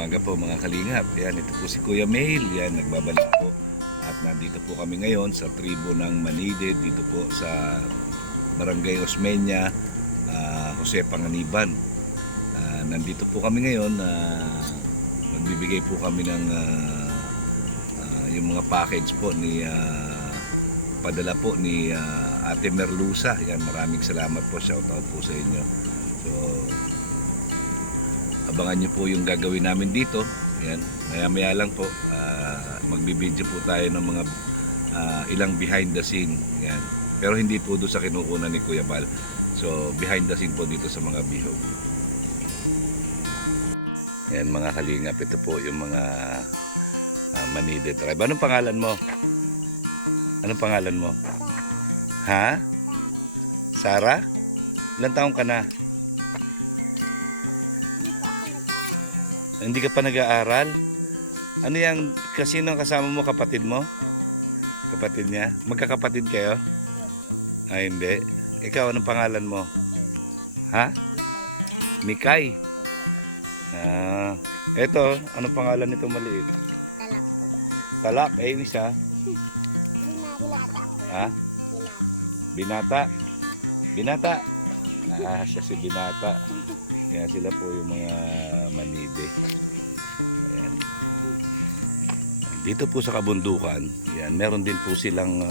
umaga po mga kalingap. Yan, ito po si Kuya Mail. Yan, nagbabalik po. At nandito po kami ngayon sa tribo ng Manide, dito po sa Barangay Osmeña, Jose Panganiban. Nandito po kami ngayon. Magbibigay po kami ng yung mga package po ni padala po ni Ate Merluza. Yan, maraming salamat po. Shout out po sa inyo. So, abangan nyo po yung gagawin namin dito. Yan, maya-maya lang po. Magbibideo po tayo ng mga ilang behind the scene. Yan. Pero hindi po doon sa kinukunan ni Kuya Bal. So, behind the scene po dito sa mga bihog. Yan mga kalingap, ito po yung mga Manide tribe. Anong pangalan mo? Anong pangalan mo? Ha? Sarah? Ilang taong ka na? Hindi ka pa nag-aaral? Ano yung kasinong kasama mo, kapatid mo? Kapatid niya? Magkakapatid kayo? Ay hindi. Ikaw, anong pangalan mo? Ha? Mikay? Eto, anong pangalan nito maliit? Talak po. Talak, yung isa? Binata. Ha? Binata. Binata? Binata? Siya si Binata. Yan, sila po yung mga Manide. Ayan. Dito po sa kabundukan, yan, meron din po silang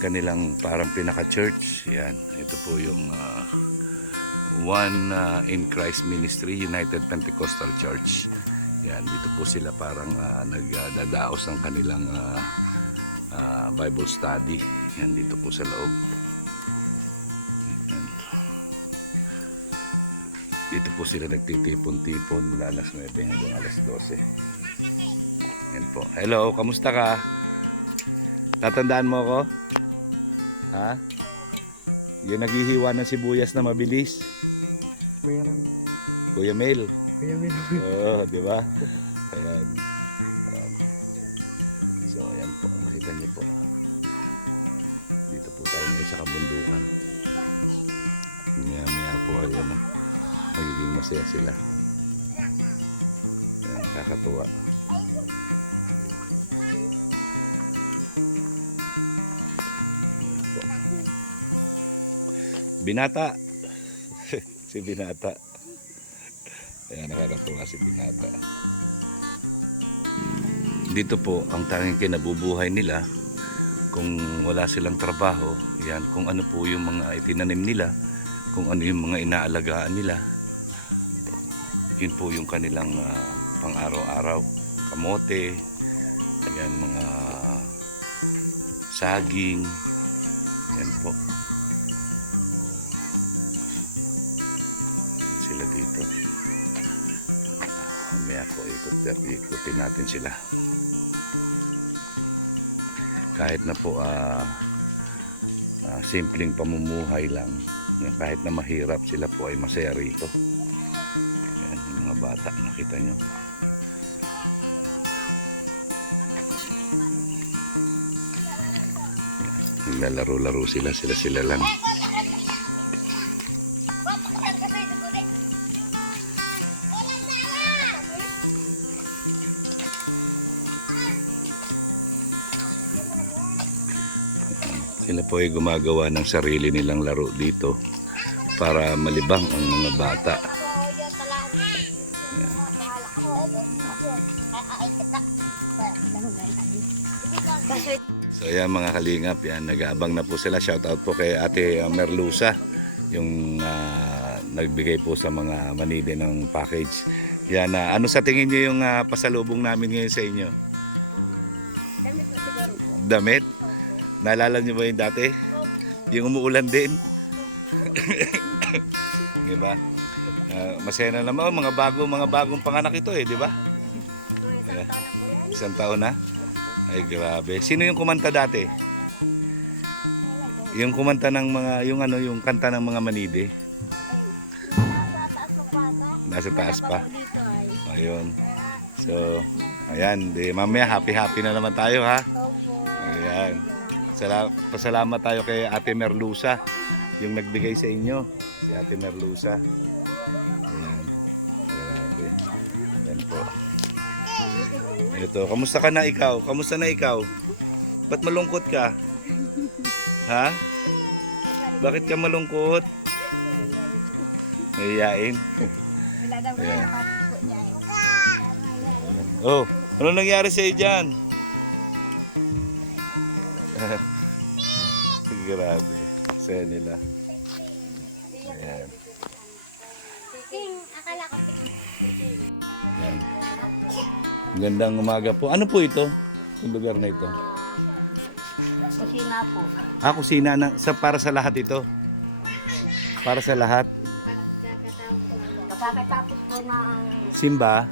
kanilang parang pinaka-church. Yan, ito po yung One in Christ Ministry, United Pentecostal Church. Yan, dito po sila parang nagdadaos ng kanilang Bible study. Yan, dito po sa loob. Yan. Dito po sila nagtitipon-tipon mula alas 9 hanggang alas 12. Yan po. Hello, kamusta ka? Tatandaan mo ako? Ha? Yung naghihiwa ng sibuyas na mabilis. Kuya Mel. Kuya Mel. Oo, di ba? Ayan. So, ayan po. Makita niyo po. Dito po tayo ngayon sa kabundukan. Maya-maya po ay magiging masaya sila. Ayan, kakatuwa. Ayan po. Binata. Si Binata. Ayan, nakakatuwa si Binata. Dito po, ang tanging kinabubuhay nila, kung wala silang trabaho, yan, kung ano po yung mga itinanim nila, kung ano yung mga inaalagaan nila, yun po yung kanilang pang araw-araw. Kamote, yan, mga saging, yan po. Sila dito. Mamaya po ikutin natin sila. Kahit na po simpleng pamumuhay lang, kahit na mahirap, sila po ay masaya rito. Yan yung mga bata, nakita nyo. Naglalaro-laro sila lang. Sila po ay gumagawa ng sarili nilang laro dito para malibang ang mga bata. Ayan. So ayan mga kalingap, yan, nag-aabang na po sila. Shout out po kay Ate Merluza, yung nagbigay po sa mga Manide ng package. Yan, ano sa tingin niyo yung pasalubong namin ngayon sa inyo? Damit po siguro po. Damit? Naalala niyo ba yung dati? Yung umuulan din. Di ba? Masaya na naman. Mga bagong panganak ito di ba? Isang taon na? Ay grabe. Sino yung kumanta dati? Yung kumanta ng mga, yung kanta ng mga Manide. Nasa taas pa. Ayun. So, ayan. Mamaya happy na naman tayo ha. Ayan. Pasalamat tayo kay Ate Merluza, yung nagbigay sa inyo, si Ate Merluza. Ayan. Grabe. Ayan po. Ito, kamusta ka na ikaw? Kamusta na ikaw? Ba't malungkot ka? Ha? Bakit ka malungkot? Nahiyain? Ayan. Oh, ano nangyari sa iyo dyan? Grabe. Saya nila. Ayan. Akala ko Ayan. Gandang umaga po. Ano po ito? Yung lugar na ito? kusina po. Kusina na, para sa lahat ito? Para sa lahat? Pagkakatapos po ng Simba?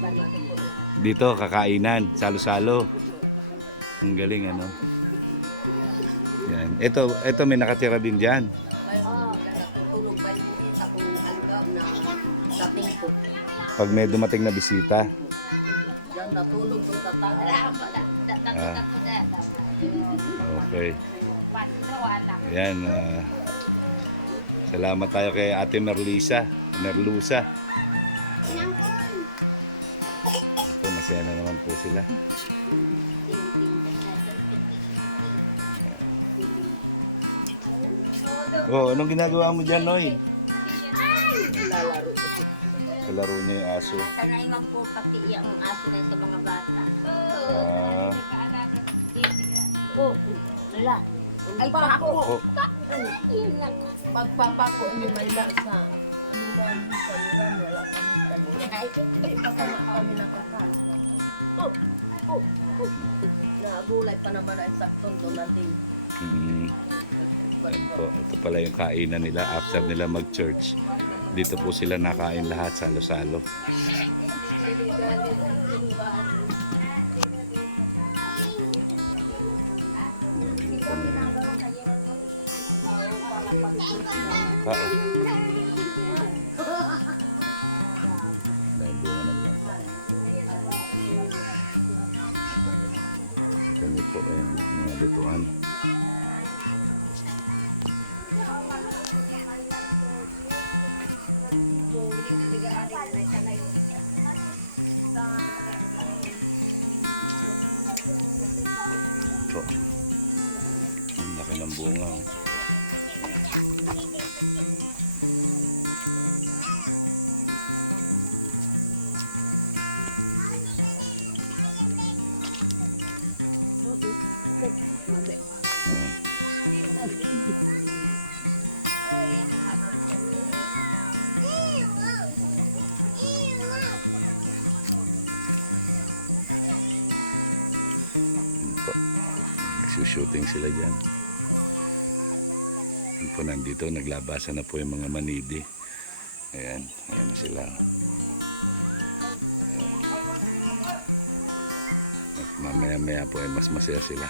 balito po. Dito, kakainan, salo-salo. Ang galing, ano? Yan. Ito may nakatira din dyan. Oo, natutulog ba dito sa kung hanggang na dating po. Pag may dumating na bisita. Diyan natulog doon sa taas. Okay. Ayan. Salamat tayo kay Ate Merlusa. Ito, masaya na naman po sila. Oh, anong ginagawa mo dyan, Noy? Lalaro. Kalaro niya yung aso. Sanay man po pati ang aso na sa mga bata. Ah, Oh, wala. Ay, pa ako. opo. Pagpapako ni Manda sa ano lang sa ilan, wala kami talira. Ay, pasama kami ng kakal. Oh. Nagulay pa naman ang saktong doon natin. Ayan po. Ito pala yung kainan nila after nila mag-church. Dito po sila nakain lahat, salo-salo. Dito na yun. Dahil bunga na lang. Ito niyo po yung mga lutuan. Ito. Ang laki ng bunga. Oh. Shooting sila dyan. Yan po, nandito naglabasan na po yung mga manidi. Ayan na sila. Ayan. At mamaya po ay mas masaya sila.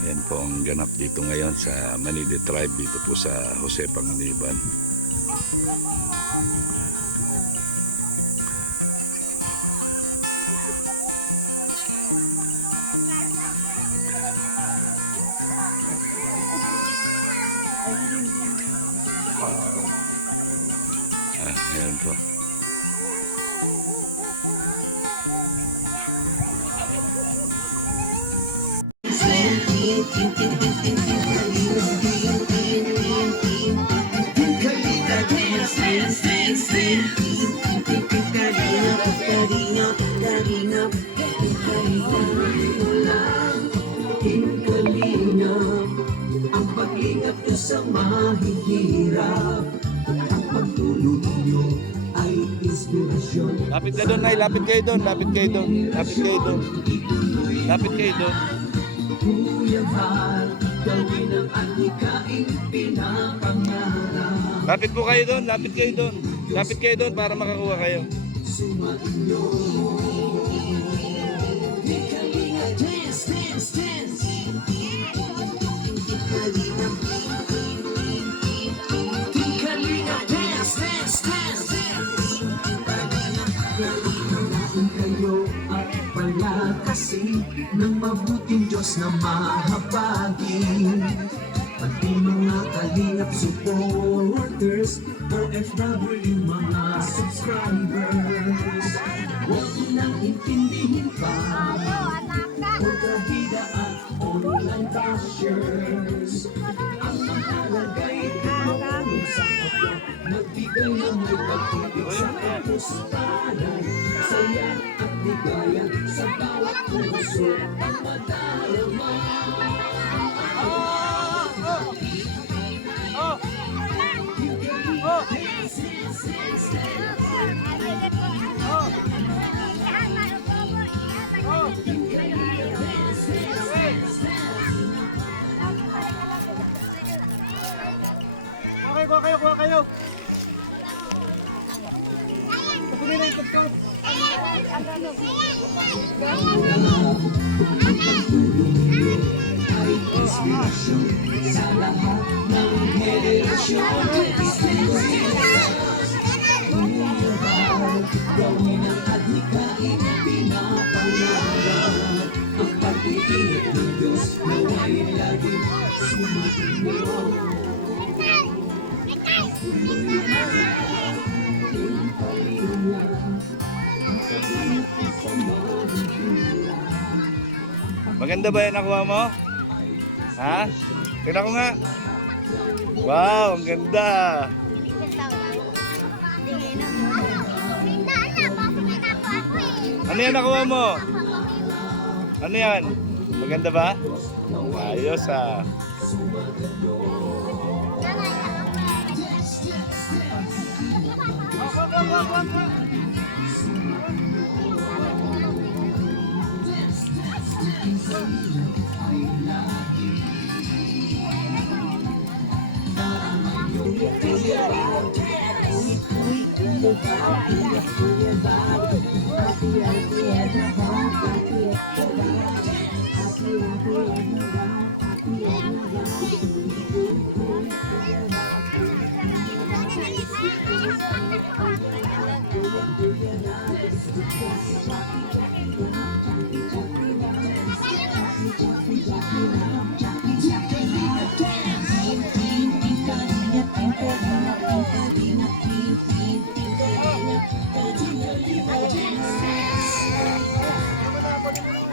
Yan po ang ganap dito ngayon sa Manide Tribe, dito po sa Jose Panganiban. Ayan po. Ang paglingap nyo sa mahihirap, ang pagtulong nyo ay inspirasyon. Lapit ka doon, Nay. Lapit kayo doon. Lapit kayo doon. Lapit kayo doon. Lapit kayo doon. Kuya Val, gawin ang adhikaing pinapangarap. Lapit po kayo doon. Lapit kayo doon. Lapit kayo doon para makakuha kayo. sumainyo. Di kalinga, dance, dance, dance. Di kalinga, dance, dance, dance. Kailangan kayo at palakasin ng mabuting Diyos na mahabagin. Pati mga kalingap supporters, OFW mga subscribers. Huwag nang intindihin pa Orkabida at online bashers. Ang mahalagay tumulong sa kapwa, nagbigay ng may pag-ibig sa kapustanan. Saya at ligaya sa bawat puso ang madarama. Kuha kayo. Kunin na yung tugtog. Ay inspirasyon sa lahat ng henerasyon. Gawin ang adhikain, pinapangarap. Ang pag-iingat ng Diyos nawa'y laging sumainyo. Maganda ba yan nakuha mo? Ha? Tingnan ko nga. Wow, ang ganda. Ano yan nakuha mo? Ano yan? Maganda ba? Ayos ah.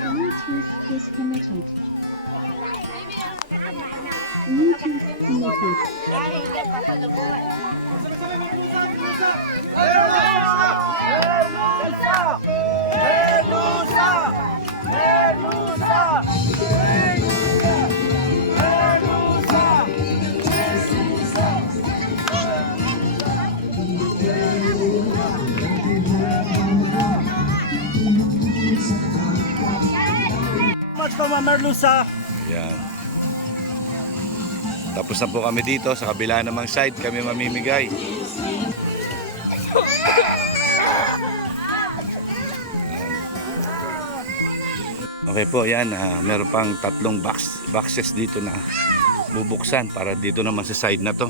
Bluetooth disconnected. Bluetooth connected. Much pa Merlusa. Yan. Tapos na po kami dito. Sa kabila namang side kami mamimigay. Okay po, yan. Meron pang 3 boxes dito na bubuksan para dito naman sa side na to.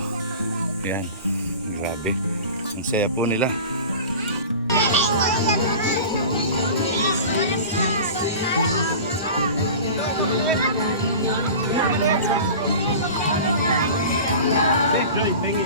Yan. Grabe. Ang saya po nila. Joy, pengi.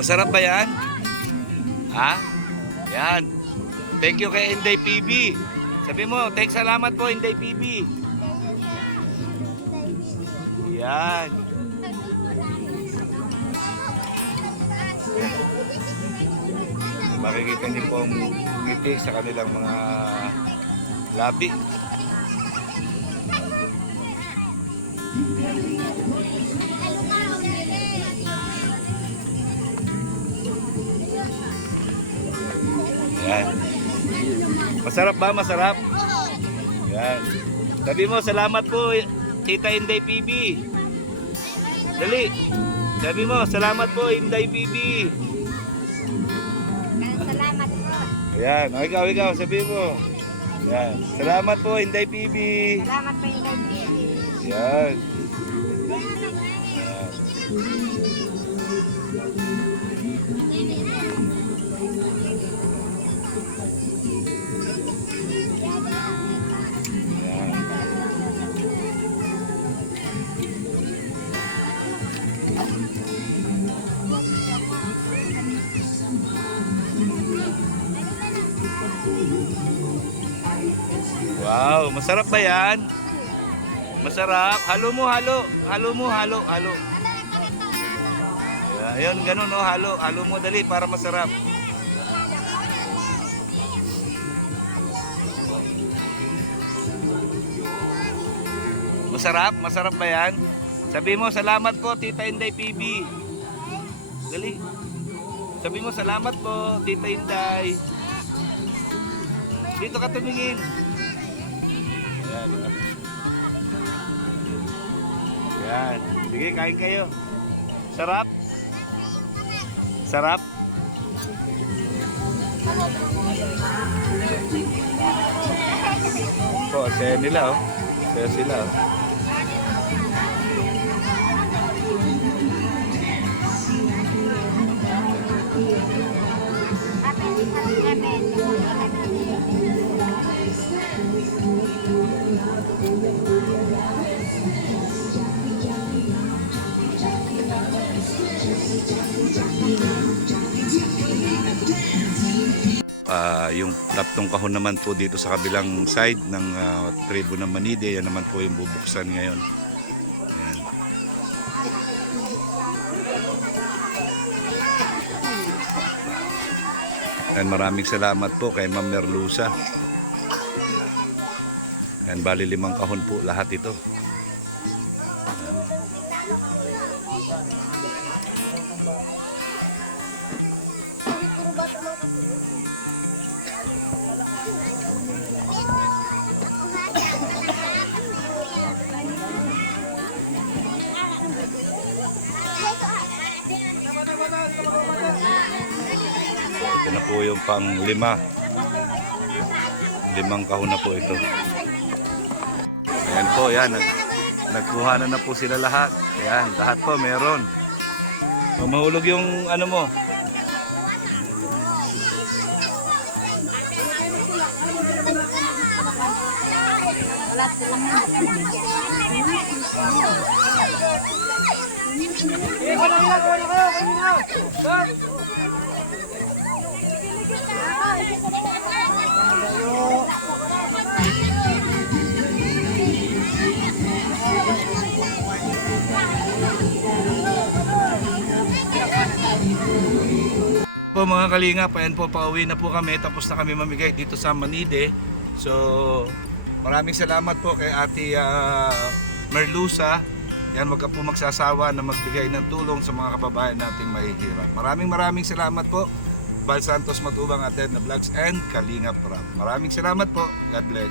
Masarap ba yan? Ha? Yan. Thank you kay Inday PB. Sabi mo, thanks, salamat po Inday PB. Yan. Makikita niyo po ang ngiti sa kanilang mga labi. Yan. Masarap ba? Masarap? Yan. Sabi mo, salamat po, Tita Inday PB. Dali. Sabi mo, salamat po, Inday PB. Salamat po. Yan. O, ikaw, sabi mo. Yan. Salamat po, Inday PB. Salamat po yung kaibigan. Yan. Yan. Yan. Wow, masarap ba yan? Masarap. Halo mo, halo. Halo mo, halo, halo. Ayun, ganun, no? Halo. Halo mo, dali, para masarap. Masarap? Masarap ba yan? Sabi mo, salamat po, Tita Inday PB. Dali. Sabi mo, salamat po, Tita Inday. Dito ka tumingin. Yan. Yan. Sige, kain kayo. Sarap? Sarap? Po, saya nila, oh. Saya sila, oh. Yung tatlong kahon naman po dito sa kabilang side ng tribo ng Manide, yan naman po yung bubuksan ngayon. Ayan. And maraming salamat po kay Ma'am Merluza. And bali 5 kahon po lahat ito. Ito na po yung pang 5. 5 kahon na po ito. Ayan po, yan. Nagkuha na po sila lahat. Ayan, lahat po meron. Mahulog yung ano mo. Wala silang Po mga kalingap, ayan po, pauwi na po kami, tapos na kami mamigay dito sa Manide. So maraming salamat po kay Ate Merluza. Yan, wag ka po magsasawa na magbigay ng tulong sa mga kababayan nating mahihirap. Maraming salamat po. Bal Santos Matubang, Ated na Vlogs and Kalingap Rap. Maraming salamat po. God bless.